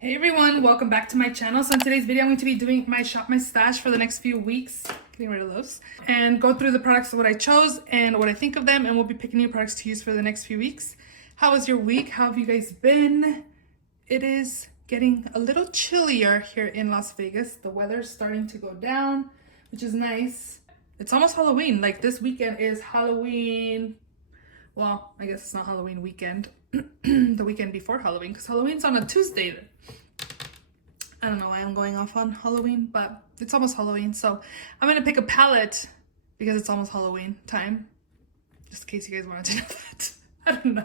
Hey everyone, welcome back to my channel. So in today's video, I'm going to be doing my shop my stash for the next few weeks, getting rid of those, and go through the products, what I chose and what I think of them, and we'll be picking new products to use for the next few weeks. How was your week? How have you guys been? It is getting a little chillier here in Las Vegas. The weather's starting to go down, which is nice. It's almost Halloween. Like this weekend is Halloween. Well, I guess it's not Halloween weekend. The weekend before Halloween, because Halloween's on a Tuesday. I don't know why I'm going off on Halloween, but it's almost Halloween, so I'm gonna pick a palette because it's almost Halloween time. Just in case you guys wanted to know that. I don't know.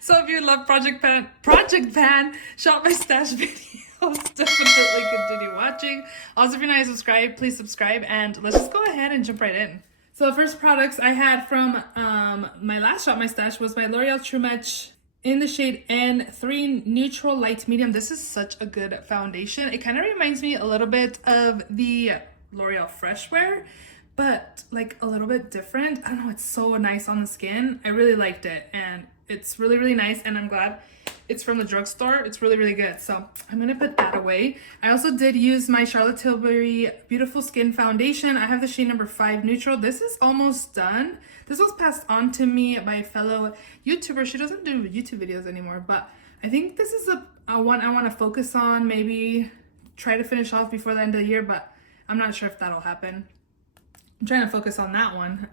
So if you love Project Pan Shop My Stash videos, definitely continue watching. Also, if you're not subscribed, please subscribe, and let's just go ahead and jump right in. So the first products I had from my last Shop My Stash was my L'Oreal True Match in the shade N3 Neutral Light Medium. This is such a good foundation. It kind of reminds me a little bit of the L'Oreal Fresh Wear, but like a little bit different. I don't know, it's so nice on the skin. I really liked it, and it's really, really nice, and I'm glad it's from the drugstore. It's really, really good. So I'm gonna put that away. I also did use my Charlotte Tilbury Beautiful Skin Foundation. I have the shade number 5 Neutral. This is almost done. This was passed on to me by a fellow YouTuber. She doesn't do YouTube videos anymore, but I think this is a one I want to focus on, maybe try to finish off before the end of the year, but I'm not sure if that'll happen. I'm trying to focus on that one,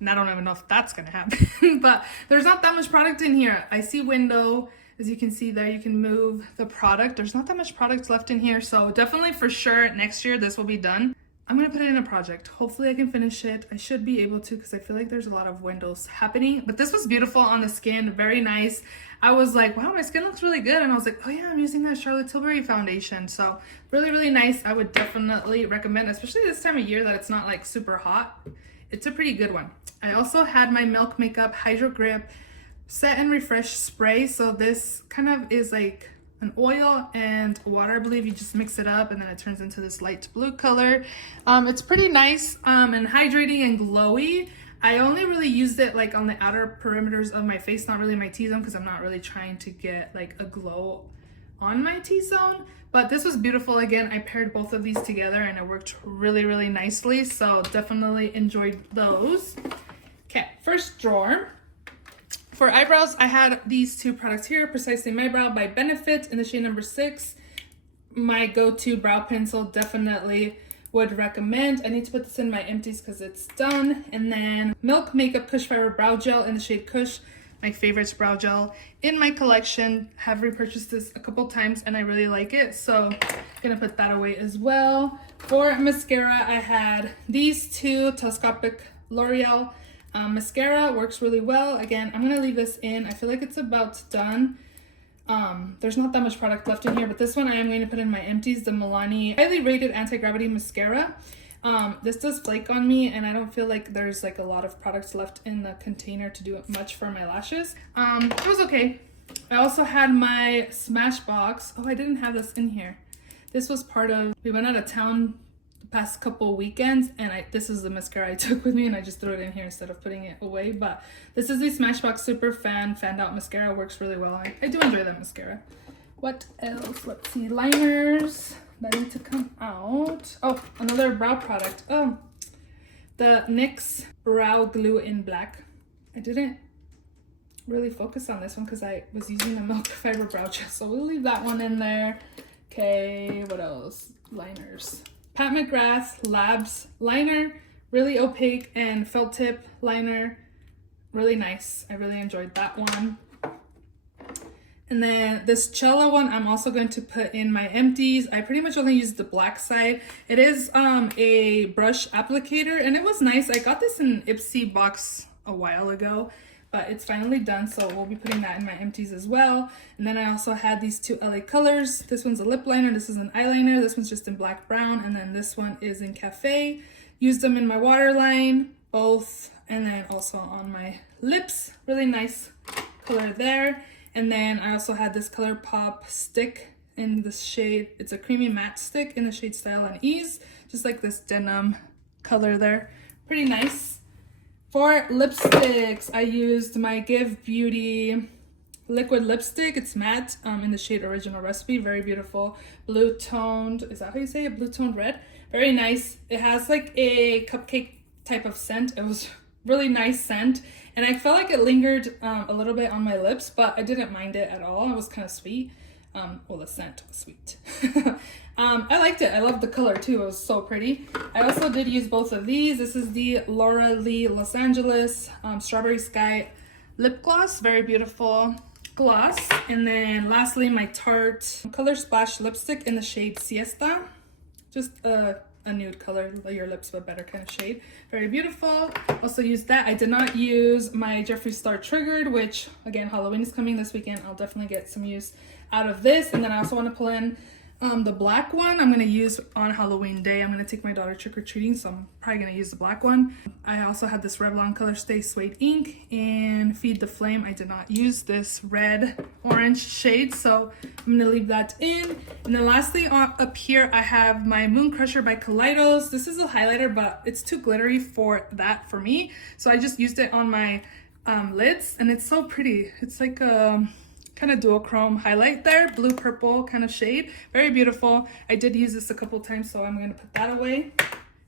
and I don't even know if that's gonna happen. But there's not that much product in here. I see window. As you can see there, you can move the product. There's not that much product left in here, so definitely for sure next year this will be done. I'm gonna put it in a project. Hopefully I can finish it. I should be able to, because I feel like there's a lot of windows happening. But this was beautiful on the skin, very nice. I was like, wow, my skin looks really good. And I was like, oh yeah, I'm using that Charlotte Tilbury foundation. So really, really nice. I would definitely recommend, especially this time of year that it's not like super hot. It's a pretty good one. I also had my Milk Makeup Hydro Grip Set and Refresh Spray. So this kind of is like an oil and water. I believe you just mix it up and then it turns into this light blue color. It's pretty nice and hydrating and glowy. I only really used it like on the outer perimeters of my face, not really my T-zone, because I'm not really trying to get like a glow on my T-zone. But this was beautiful. Again, I paired both of these together and it worked really, really nicely. So definitely enjoyed those. Okay, first drawer. For eyebrows, I had these two products here, Precisely My Brow by Benefit in the shade number 6. My go-to brow pencil, definitely would recommend. I need to put this in my empties because it's done. And then Milk Makeup Kush Fiber Brow Gel in the shade Kush, my favorite brow gel in my collection. Have repurchased this a couple times and I really like it, so I'm gonna put that away as well. For mascara, I had these two Telescopic L'Oreal mascara. Works really well. Again, I'm gonna leave this in. I feel like it's about done. There's not that much product left in here, but this one I am going to put in my empties, the Milani Highly Rated Anti-Gravity Mascara. This does flake on me and I don't feel like there's like a lot of products left in the container to do much for my lashes. It was okay. I also had my Smashbox. Oh, I didn't have this in here. This was part of, we went out of town past couple weekends and this is the mascara I took with me and I just threw it in here instead of putting it away. But this is the Smashbox Super Fanned Out Mascara. Works really well. I do enjoy that mascara. What else? Let's see. Liners that need to come out. Oh, another brow product. Oh, the NYX Brow Glue in Black. I didn't really focus on this one because I was using the Milk Fiber Brow Gel, so we'll leave that one in there. Okay, what else? Liners. Pat McGrath Labs liner, really opaque and felt tip liner, really nice. I really enjoyed that one. And then this Cella one I'm also going to put in my empties. I pretty much only used the black side. It is a brush applicator and it was nice. I got this in an Ipsy box a while ago, but it's finally done, so we'll be putting that in my empties as well. And then I also had these two LA Colors. This one's a lip liner, this is an eyeliner. This one's just in black brown, and then this one is in Cafe. Used them in my waterline, both, and then also on my lips. Really nice color there. And then I also had this ColourPop stick in the shade, it's a creamy matte stick in the shade Style and Ease, just like this denim color there. Pretty nice. For lipsticks, I used my Give Beauty liquid lipstick. It's matte in the shade Original Recipe. Very beautiful. Blue toned, is that how you say it? Blue toned red. Very nice. It has like a cupcake type of scent. It was really nice scent. And I felt like it lingered a little bit on my lips, but I didn't mind it at all. It was kind of sweet. Well, the scent was sweet. I liked it. I loved the color too. It was so pretty. I also did use both of these. This is the Laura Lee Los Angeles Strawberry Sky Lip Gloss. Very beautiful gloss. And then lastly, my Tarte Color Splash lipstick in the shade Siesta. Just a nude color, your lips but better kind of shade. Very beautiful. Also used that. I did not use my Jeffree Star Triggered, which again, Halloween is coming this weekend. I'll definitely get some use out of this. And then I also want to pull in the black one I'm going to use on Halloween day. I'm going to take my daughter trick-or-treating, so I'm probably going to use the black one. I also had this Revlon Color Stay Suede ink and Feed the Flame. I did not use this red orange shade, so I'm going to leave that in. And then lastly, up here, I have my Moon Crusher by Kaleidos. This is a highlighter, but it's too glittery for that for me, so I just used it on my lids, and it's so pretty. It's like a kind of duochrome highlight there, blue purple kind of shade. Very beautiful. I did use this a couple times, so I'm going to put that away.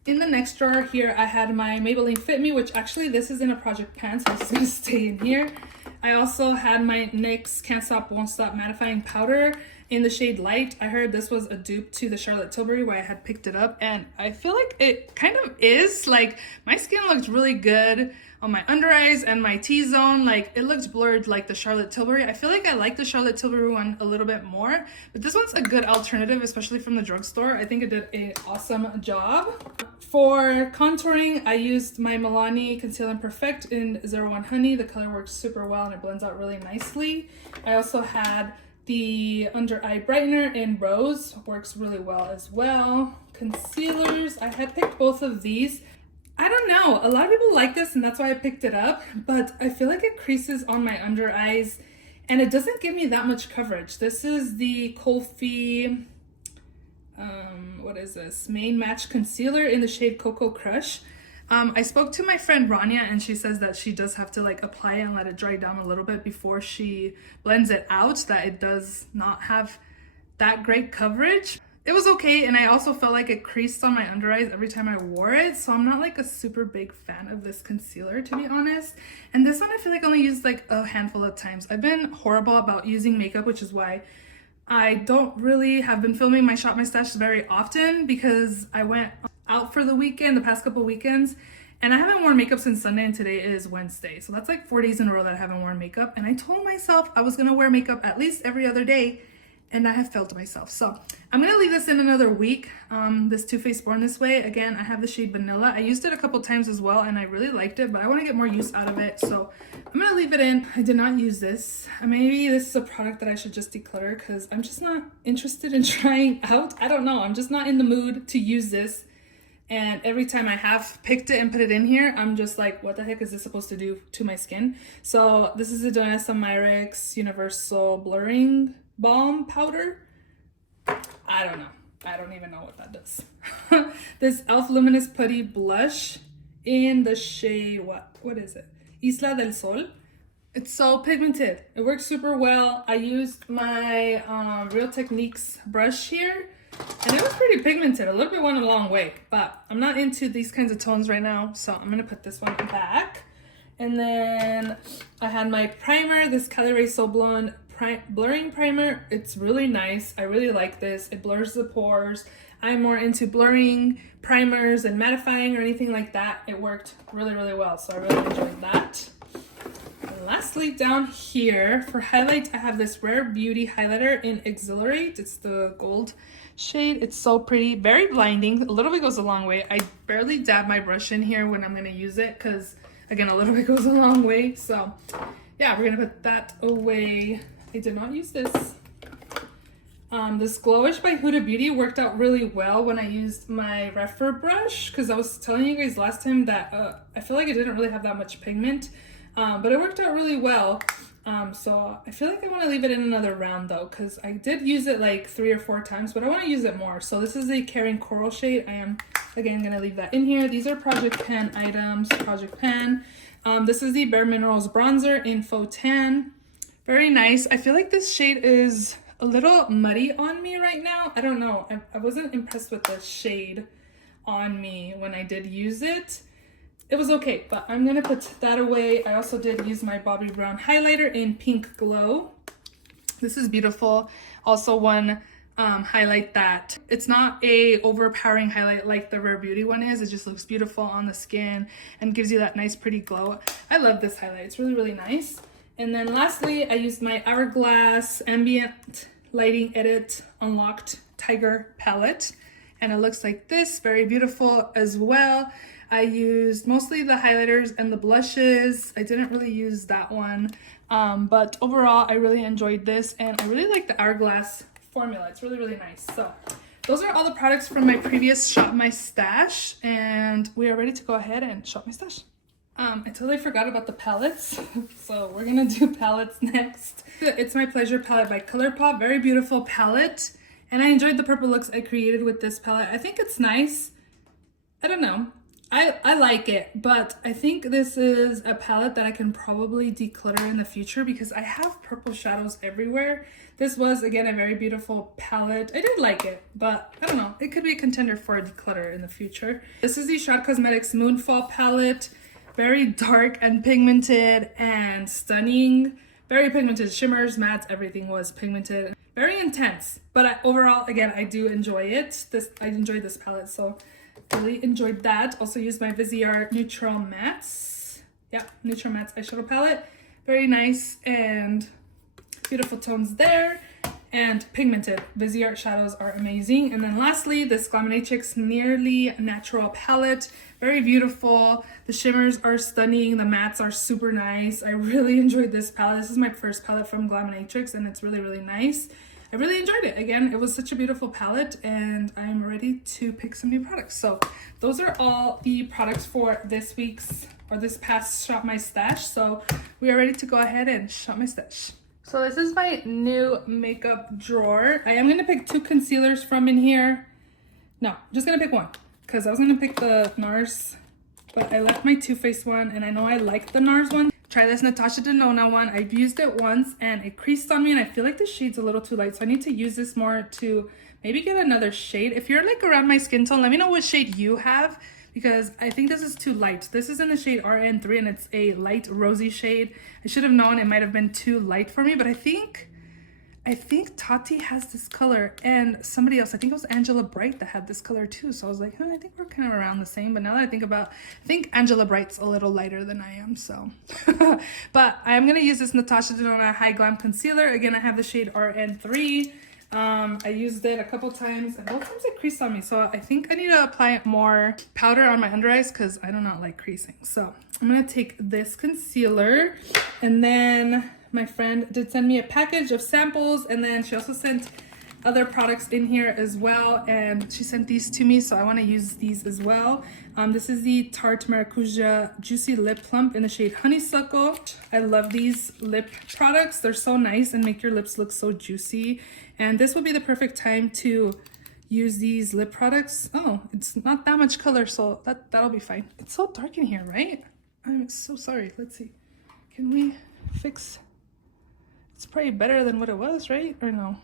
In the next drawer here, I had my Maybelline Fit Me, which actually this is in a project pan, so this is going to stay in here. I also had my NYX Can't Stop Won't Stop mattifying powder in the shade Light. I heard this was a dupe to the Charlotte Tilbury, where I had picked it up, and I feel like it kind of is. Like, my skin looked really good on my under eyes and my T-zone. Like, it looked blurred like the Charlotte Tilbury. I feel like I like the Charlotte Tilbury one a little bit more, but this one's a good alternative, especially from the drugstore. I think it did an awesome job. For contouring, I used my Milani Conceal and Perfect in 01 Honey. The color works super well and it blends out really nicely. I also had the under eye brightener in Rose, works really well as well. Concealers, I had picked both of these. I don't know, a lot of people like this and that's why I picked it up, but I feel like it creases on my under eyes and it doesn't give me that much coverage. This is the Colfi, what is this? Main Match Concealer in the shade Cocoa Crush. I spoke to my friend Rania and she says that she does have to like apply it and let it dry down a little bit before she blends it out, that it does not have that great coverage. It was okay, and I also felt like it creased on my under eyes every time I wore it, so I'm not like a super big fan of this concealer, to be honest. And this one I feel like I only used like a handful of times. I've been horrible about using makeup, which is why I don't really have been filming my Shop My Stash very often, because I went out for the weekend, the past couple weekends, and I haven't worn makeup since Sunday, and today is Wednesday. So that's like 4 days in a row that I haven't worn makeup, and I told myself I was gonna wear makeup at least every other day, and I have failed myself. So I'm gonna leave this in another week. This Too Faced Born This Way. Again, I have the shade Vanilla. I used it a couple times as well and I really liked it, but I wanna get more use out of it. So I'm gonna leave it in. I did not use this. Maybe this is a product that I should just declutter because I'm just not interested in trying out. I don't know, I'm just not in the mood to use this. And every time I have picked it and put it in here, I'm just like, what the heck is this supposed to do to my skin? So this is the Donessa Myrix Universal Blurring Balm Powder. I don't know. I don't even know what that does. This e.l.f. Luminous Putty Blush in the shade, what is it? Isla del Sol. It's so pigmented. It works super well. I used my Real Techniques brush here, and it was pretty pigmented. A little bit went a long way, but I'm not into these kinds of tones right now, so I'm gonna put this one back. And then I had my primer, this Caliray So Blonde blurring primer. It's really nice. I really like this. It blurs the pores. I'm more into blurring primers and mattifying or anything like that. It worked really, really well, so I really enjoyed that. And lastly, down here for highlight, I have this Rare Beauty highlighter in Exhilarate. It's the gold shade. It's so pretty, very blinding. A little bit goes a long way. I barely dab my brush in here when I'm going to use it because, again, a little bit goes a long way. So yeah, we're going to put that away. I did not use this. This Glowish by Huda Beauty worked out really well when I used my Refer brush, because I was telling you guys last time that I feel like it didn't really have that much pigment, but it worked out really well. So I feel like I want to leave it in another round though, because I did use it like 3 or 4 times, but I want to use it more. So this is the Caring Coral shade. I am again going to leave that in here. These are Project Pan items, Project Pan. This is the Bare Minerals bronzer in Faux Tan. Very nice. I feel like this shade is a little muddy on me right now. I don't know. I wasn't impressed with the shade on me when I did use it. It was okay, but I'm gonna put that away. I also did use my Bobbi Brown highlighter in Pink Glow. This is beautiful. Also one highlight that it's not a overpowering highlight like the Rare Beauty one is. It just looks beautiful on the skin and gives you that nice pretty glow. I love this highlight. It's really, really nice. And then lastly, I used my Hourglass Ambient Lighting Edit Unlocked Tiger palette. And it looks like this, very beautiful as well. I used mostly the highlighters and the blushes. I didn't really use that one. But overall, I really enjoyed this. And I really like the Hourglass formula. It's really, really nice. So those are all the products from my previous Shop My Stash. And we are ready to go ahead and shop my stash. I totally forgot about the palettes, so we're gonna do palettes next. It's My Pleasure palette by ColourPop, very beautiful palette, and I enjoyed the purple looks I created with this palette. I think it's nice. I don't know. I like it, but I think this is a palette that I can probably declutter in the future because I have purple shadows everywhere. This was, again, a very beautiful palette. I did like it, but I don't know. It could be a contender for a declutter in the future. This is the Shot Cosmetics Moonfall palette. Very dark and pigmented and stunning. Very pigmented, shimmers, mattes, everything was pigmented. Very intense, but overall, again, I do enjoy it. I enjoyed this palette, so really enjoyed that. Also used my Viseart Neutral Mattes. Yeah, Neutral Mattes eyeshadow palette. Very nice and beautiful tones there. And pigmented. Viseart shadows are amazing. And then lastly, this Glaminatrix Nearly Natural palette. Very beautiful. The shimmers are stunning. The mattes are super nice. I really enjoyed this palette. This is my first palette from Glaminatrix and it's really, really nice. I really enjoyed it. Again, it was such a beautiful palette and I'm ready to pick some new products. So those are all the products for this past Shop My Stash. So we are ready to go ahead and shop my stash. So this is my new makeup drawer. I am going to pick 2 concealers from in here. No, I'm just going to pick one because I was going to pick the NARS, but I left my Too Faced one and I know I like the NARS one. Try this Natasha Denona one. I've used it once and it creased on me and I feel like the shade's a little too light. So I need to use this more to maybe get another shade. If you're like around my skin tone, let me know what shade you have because I think this is too light. This is in the shade RN3 and it's a light rosy shade. I should have known it might have been too light for me, but I think Tati has this color and somebody else, I think it was Angela Bright that had this color too. So I was like, I think we're kind of around the same. But now that I think about, I think Angela Bright's a little lighter than I am, so. But I am gonna use this Natasha Denona High Glam Concealer. Again, I have the shade RN3. I used it a couple times and both times it creased on me. So I think I need to apply more powder on my under eyes because I do not like creasing. So I'm gonna take this concealer and then my friend did send me a package of samples and then she also sent other products in here as well and she sent these to me, so I want to use these as well. This is the Tarte Maracuja Juicy Lip Plump in the shade Honeysuckle. I love these lip products. They're so nice and make your lips look so juicy, and this would be the perfect time to use these lip products. Oh, it's not that much color, so that'll be fine. It's so dark in here, right? I'm so sorry. Let's see. Can we fix? It's probably better than what it was, right? Or no?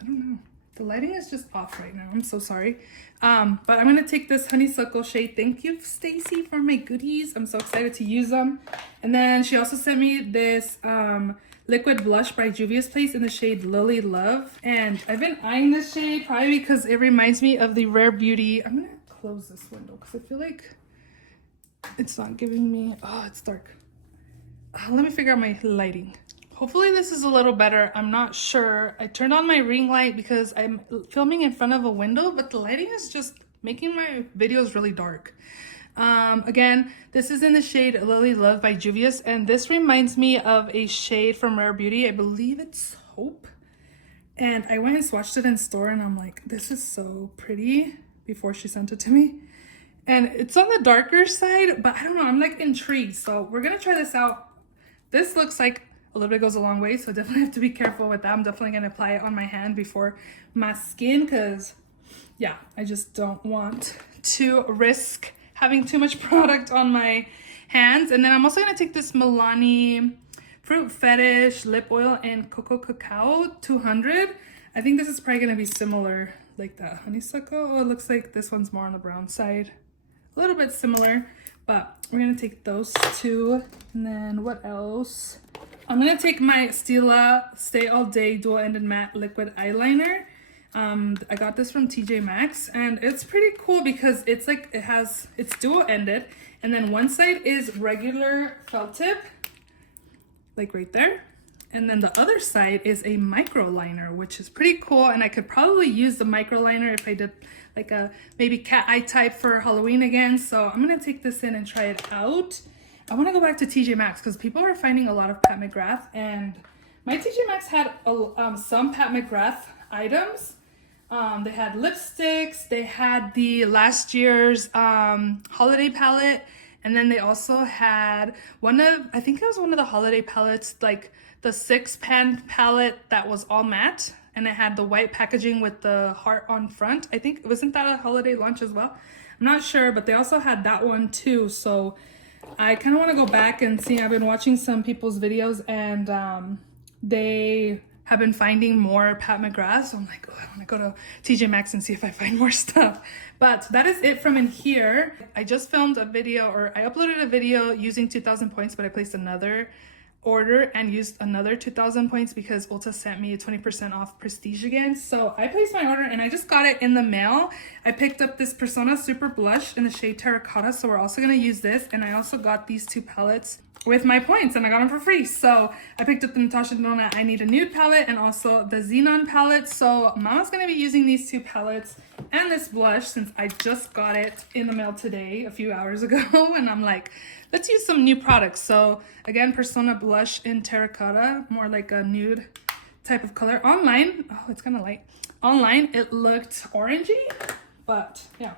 I don't know. The lighting is just off right now. I'm so sorry. But I'm going to take this Honeysuckle shade. Thank you, Stacy, for my goodies. I'm so excited to use them. And then she also sent me this liquid blush by Juvia's Place in the shade Lily Love. And I've been eyeing this shade probably because it reminds me of the Rare Beauty. I'm going to close this window because I feel like it's not giving me... Oh, it's dark. Let me figure out my lighting. Hopefully this is a little better. I'm not sure. I turned on my ring light because I'm filming in front of a window, but the lighting is just making my videos really dark. Again, this is in the shade Lily Love by Juvia's, and this reminds me of a shade from Rare Beauty. I believe it's Hope. And I went and swatched it in store and I'm like, this is so pretty before she sent it to me. And it's on the darker side, but I don't know, I'm like intrigued. So we're gonna try this out. This looks like a little bit goes a long way, so definitely have to be careful with that. I'm definitely gonna apply it on my hand before my skin because yeah, I just don't want to risk having too much product on my hands. And then I'm also gonna take this Milani Fruit Fetish Lip Oil and Cocoa Cacao 200. I think this is probably going to be similar like that honeysuckle. Oh, it looks like this one's more on the brown side. A little bit similar, but we're going to take those two. And then what else? I'm going to take my Stila Stay All Day Dual Ended Matte Liquid Eyeliner. I got this from TJ Maxx, and it's pretty cool because it's like it's dual ended, and then one side is regular felt tip, like right there, and then the other side is a micro liner, which is pretty cool. And I could probably use the micro liner if I did like a maybe cat eye type for Halloween again. So I'm gonna take this in and try it out. I want to go back to TJ Maxx because people are finding a lot of Pat McGrath, and my TJ Maxx had some Pat McGrath items. They had lipsticks, they had the last year's holiday palette, and then they also had I think it was one of the holiday palettes, like the 6-pan palette that was all matte, and it had the white packaging with the heart on front. I think, wasn't that a holiday launch as well? I'm not sure, but they also had that one too. So I kind of want to go back and see. I've been watching some people's videos, and they have been finding more Pat McGrath. So I'm like, oh, I want to go to TJ Maxx and see if I find more stuff. But that is it from in here. I just filmed a video, or I uploaded a video using 2,000 points, but I placed another order and used another 2,000 points because Ulta sent me a 20% off Prestige again. So I placed my order and I just got it in the mail. I picked up this Persona Super Blush in the shade Terracotta, so we're also going to use this. And I also got these two palettes with my points, and I got them for free. So I picked up the Natasha Denona I Need a Nude palette and also the Xenon palette. So Mama's going to be using these two palettes and this blush since I just got it in the mail today a few hours ago. And I'm like, let's use some new products. So again, Persona Blush in Terracotta, more like a nude type of color. Online, oh, it's kind of light. Online, it looked orangey, but yeah.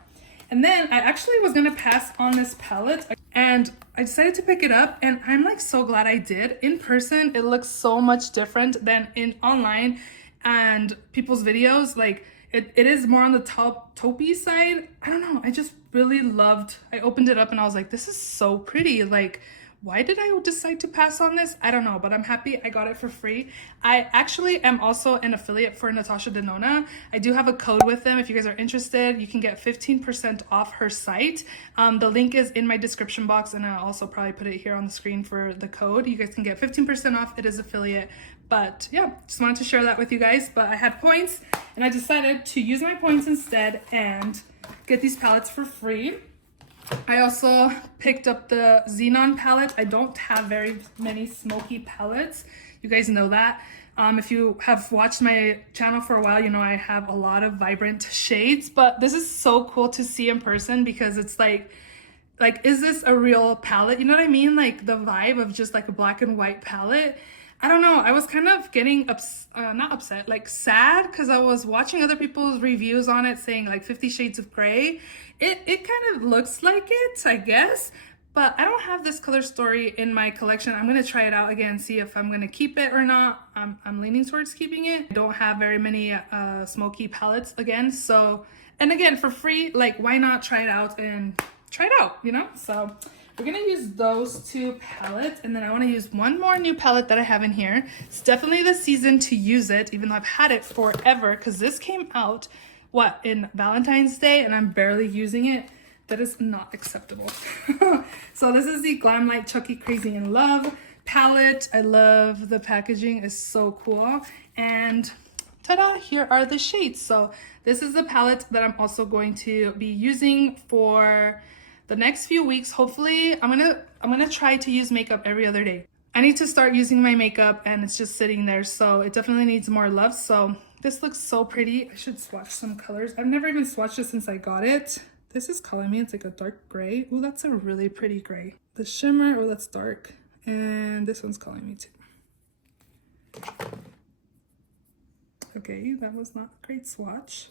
And then I actually was gonna pass on this palette, and I decided to pick it up, and I'm like so glad I did. In person, it looks so much different than in online and people's videos. Like it is more on the taupey side. I don't know, I just really loved. I opened it up and I was like, this is so pretty. Like, why did I decide to pass on this? I don't know, but I'm happy I got it for free. I actually am also an affiliate for Natasha Denona. I do have a code with them. If you guys are interested, you can get 15% off her site. The link is in my description box, and I'll also probably put it here on the screen for the code. You guys can get 15% off. It is affiliate. But yeah, just wanted to share that with you guys. But I had points, and I decided to use my points instead and get these palettes for free. I also picked up the Xenon palette. I don't have very many smoky palettes. You guys know that. If you have watched my channel for a while, you know I have a lot of vibrant shades, but this is so cool to see in person because it's like, is this a real palette? You know what I mean? Like the vibe of just like a black and white palette. I don't know. I was kind of getting not upset, like sad, because I was watching other people's reviews on it saying like 50 Shades of Grey. It kind of looks like it, I guess, but I don't have this color story in my collection. I'm going to try it out again, see if I'm going to keep it or not. I'm leaning towards keeping it. I don't have very many smoky palettes again. So, and again, for free, like why not try it out and try it out, you know? So we're gonna use those two palettes, and then I want to use one more new palette that I have in here. It's definitely the season to use it, even though I've had it forever, because this came out, in Valentine's Day, and I'm barely using it. That is not acceptable. So this is the Glam Light Chucky Crazy in Love palette. I love the packaging, it's so cool. And ta-da, here are the shades. So this is the palette that I'm also going to be using for the next few weeks. Hopefully, I'm gonna try to use makeup every other day. I need to start using my makeup, and it's just sitting there, so it definitely needs more love. So this looks so pretty. I should swatch some colors. I've never even swatched this since I got it. This is calling me. It's like a dark gray. Oh, that's a really pretty gray. The shimmer, oh, that's dark. And this one's calling me too. Okay, that was not a great swatch.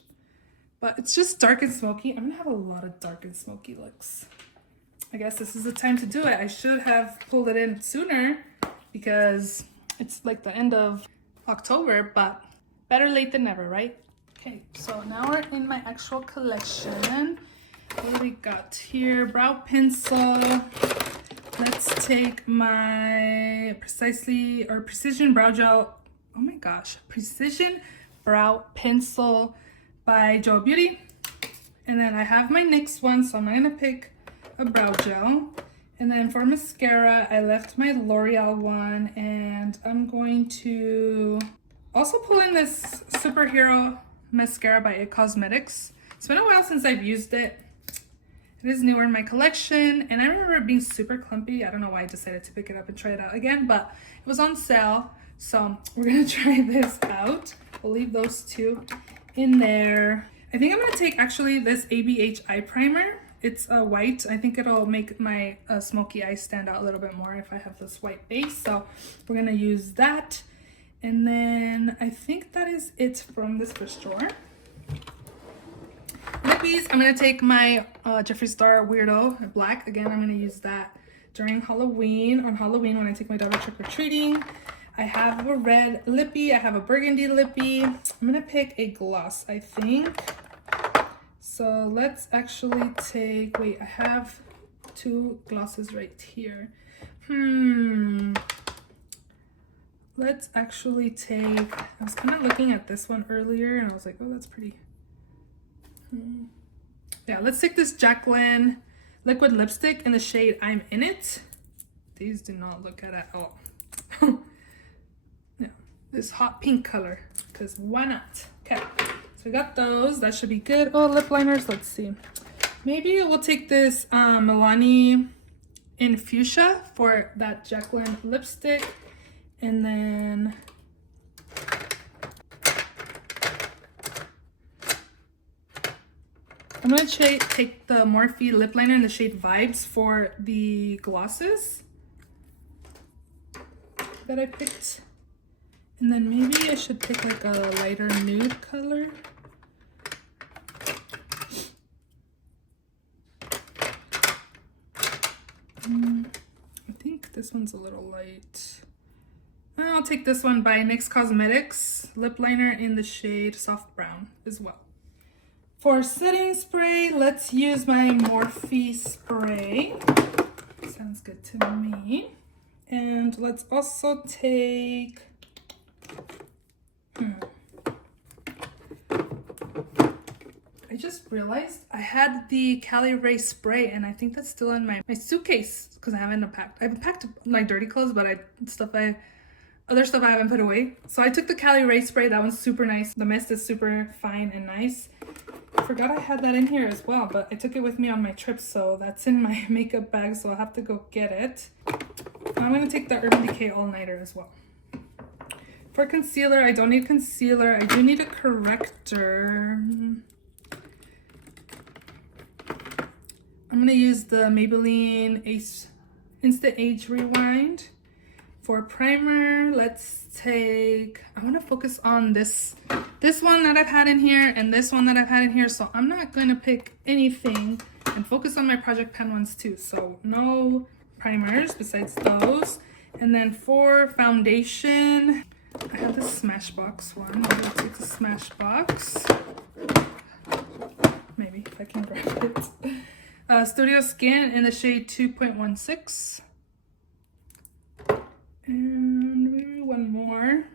But it's just dark and smoky. I'm gonna have a lot of dark and smoky looks. I guess this is the time to do it. I should have pulled it in sooner because it's like the end of October, but better late than never, right? Okay, so now we're in my actual collection. What do we got here? Brow pencil. let's take my Precision Brow Gel. Oh my gosh, Precision Brow Pencil by Joe Beauty. And then I have my NYX one, so I'm not gonna pick a brow gel. And then for mascara, I left my L'Oreal one, and I'm going to also pull in this Superhero mascara by It Cosmetics. It's been a while since I've used it. It is newer in my collection, and I remember it being super clumpy. I don't know why I decided to pick it up and try it out again, but it was on sale. So we're gonna try this out. We'll leave those two in there. I think I'm gonna take actually this ABH eye primer. It's white. I think it'll make my smoky eyes stand out a little bit more if I have this white base. So we're gonna use that. And then I think that is it from this first drawer. Lippies, I'm gonna take my Jeffree Star Weirdo Black. Again, I'm gonna use that during Halloween. On Halloween when I take my daughter trick-or-treating. I have a red lippy. I have a burgundy lippy. I'm gonna pick a gloss, I think. So let's actually take, wait, I have two glosses right here. Let's actually take, I was kind of looking at this one earlier and I was like, oh, that's pretty. Yeah, let's take this Jaclyn liquid lipstick in the shade I'm In It. These do not look good at all. Yeah, this hot pink color, because why not? Okay. So we got those. That should be good. Oh, lip liners. Let's see. Maybe we'll take this Milani in Fuchsia for that Jaclyn lipstick. And then I'm going to take the Morphe lip liner in the shade Vibes for the glosses that I picked. And then maybe I should pick like a lighter nude color. I think this one's a little light. I'll take this one by NYX Cosmetics lip liner in the shade Soft Brown as well. For setting spray, let's use my Morphe spray. Sounds good to me. And let's also take I just realized I had the Cali Ray spray, and I think that's still in my suitcase because I haven't packed. I haven't packed like dirty clothes, but other stuff I haven't put away. So I took the Cali Ray spray. That one's super nice. The mist is super fine and nice. I forgot I had that in here as well, but I took it with me on my trip, so that's in my makeup bag. So I'll have to go get it. I'm gonna take the Urban Decay All Nighter as well. For concealer, I don't need concealer. I do need a corrector. I'm gonna use the Maybelline Instant Age Rewind. For primer, let's take, I wanna focus on this one that I've had in here and this one that I've had in here. So I'm not gonna pick anything and focus on my Project Pan ones too. So no primers besides those. And then for foundation, I have the Smashbox one. I'll take the Smashbox. Maybe if I can grab it. Studio Skin in the shade 2.16. And maybe one more.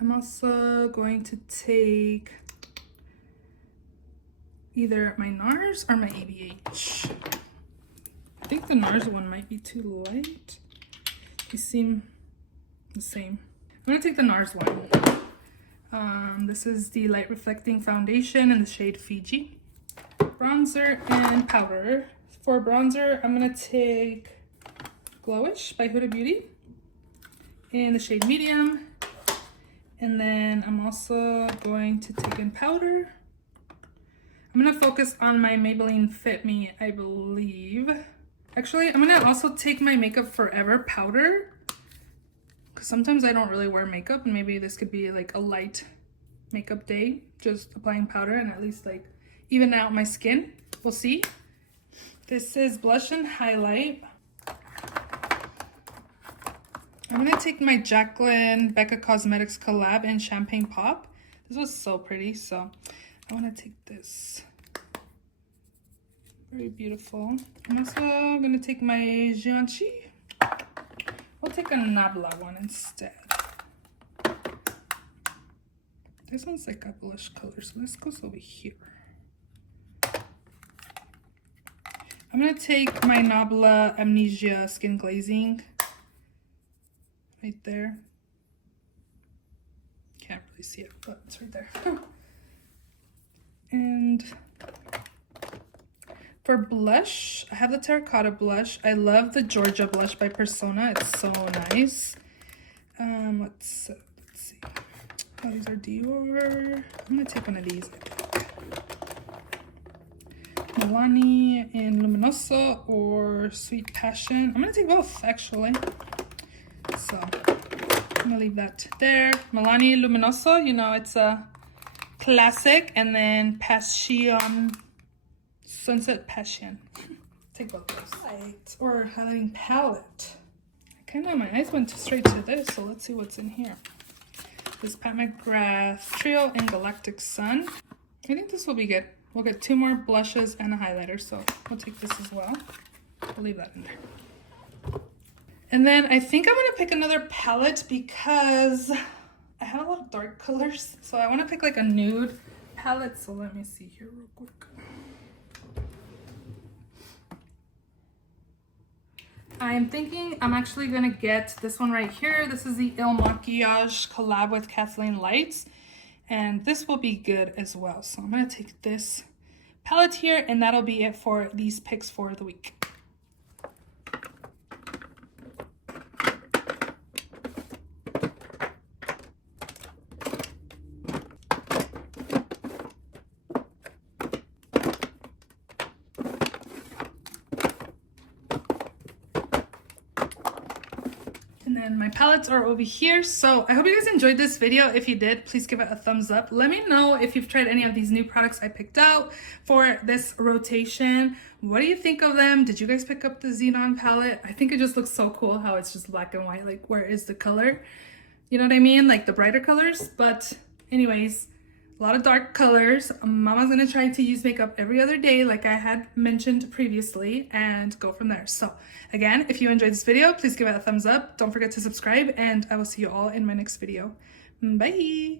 I'm also going to take either my NARS or my ABH. I think the NARS one might be too light. They seem the same. I'm gonna take the NARS one. This is the Light Reflecting Foundation in the shade Fiji. Bronzer and powder. For bronzer, I'm gonna take Glowish by Huda Beauty in the shade Medium. And then I'm also going to take in powder. I'm gonna focus on my Maybelline Fit Me, I believe. Actually, I'm gonna also take my Makeup Forever powder, because sometimes I don't really wear makeup, and maybe this could be like a light makeup day, just applying powder and at least like even out my skin. We'll see. This is blush and highlight. I'm gonna take my Jaclyn Becca Cosmetics collab in Champagne Pop. This was so pretty, so I want to take this. Very beautiful. I'm also gonna take my Givenchy. I'll take a Nabla one instead. This one's like a blush color, so this goes over here. I'm gonna take my Nabla Amnesia Skin Glazing right there. Can't really see it, but it's right there. And for blush, I have the terracotta blush. I love the Georgia blush by Persona. It's so nice. Let's see. Oh, these are Dior. I'm gonna take one of these. Milani in Luminoso or Sweet Passion. I'm gonna take both actually. So I'm gonna leave that there. Milani Luminoso, you know, it's a classic, and then Passion, Sunset Passion. Take both of those. Right. Or highlighting palette. My eyes went straight to this, so let's see what's in here. This Pat McGrath Trio in Galactic Sun. I think this will be good. We'll get 2 more blushes and a highlighter, so we'll take this as well. We'll leave that in there. And then I think I'm gonna pick another palette because I have a lot of dark colors, so I want to pick like a nude palette. So let me see here real quick. I'm thinking I'm actually gonna get this one right here. This is the Il Maquillage collab with Kathleen Lights, and this will be good as well. So I'm gonna take this palette here, and that'll be it for these picks for the week. And then my palettes are over here. So I hope you guys enjoyed this video. If you did, please give it a thumbs up. Let me know if you've tried any of these new products I picked out for this rotation. What do you think of them? Did you guys pick up the Xenon palette? I think it just looks so cool how it's just black and white. Like, where is the color? You know what I mean? Like the brighter colors. But anyways, a lot of dark colors. Mama's gonna try to use makeup every other day like I had mentioned previously, and go from there. So again, if you enjoyed this video, please give it a thumbs up. Don't forget to subscribe, and I will see you all in my next video. Bye.